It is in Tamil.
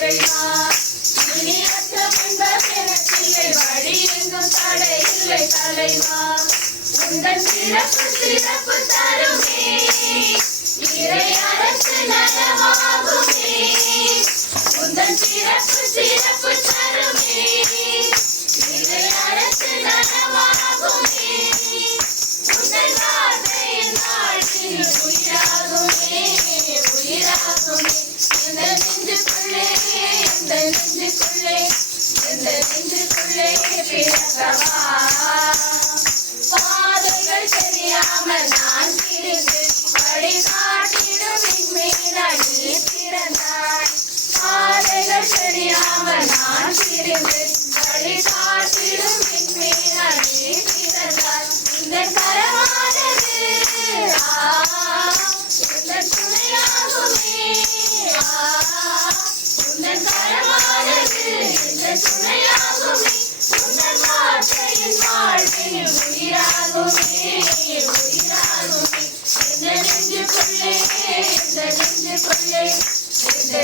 இறைவா இனியற்ற இன்பம் எனக்கில்லை வழி எங்கும் தடை இல்லை தலைவா உந்தன் சிறப்பு சிறப்பு தருமே இறை அரசு நலமாகுமே உந்தன் சிறப்பு சிறப்பு தருமே இறை அரசு நலமாகுமே உந்தன் வார்த்தையின் வாழ்வில் உயிராகுமே உயிராகுமே இந்த நெஞ்சுக்குள்ளே இந்த நெஞ்சுக்குள்ளே இந்த நெஞ்சுக்குள்ளே பிறக்கவா பாதைகள் தெரியாமல் நான் திரிந்து வழி காட்டிடும் விண்மீனாய் நீ பிறந்தாய் பாதைகள் தெரியாமல் நான் திரிந்து வழி காட்டிடும் விண்மீனாய் நீ பிறந்தாய் இந்த கரமானது இந்த துணையாகுமே உந்தன் கரமானது இந்த துணையாகுமே உந்தன் வார்த்தையின் வாழ்வில் உயிராகுமே உயிராகுமே இந்த நெஞ்சுக்குள்ளே இந்த நெஞ்சுக்குள்ளே இந்த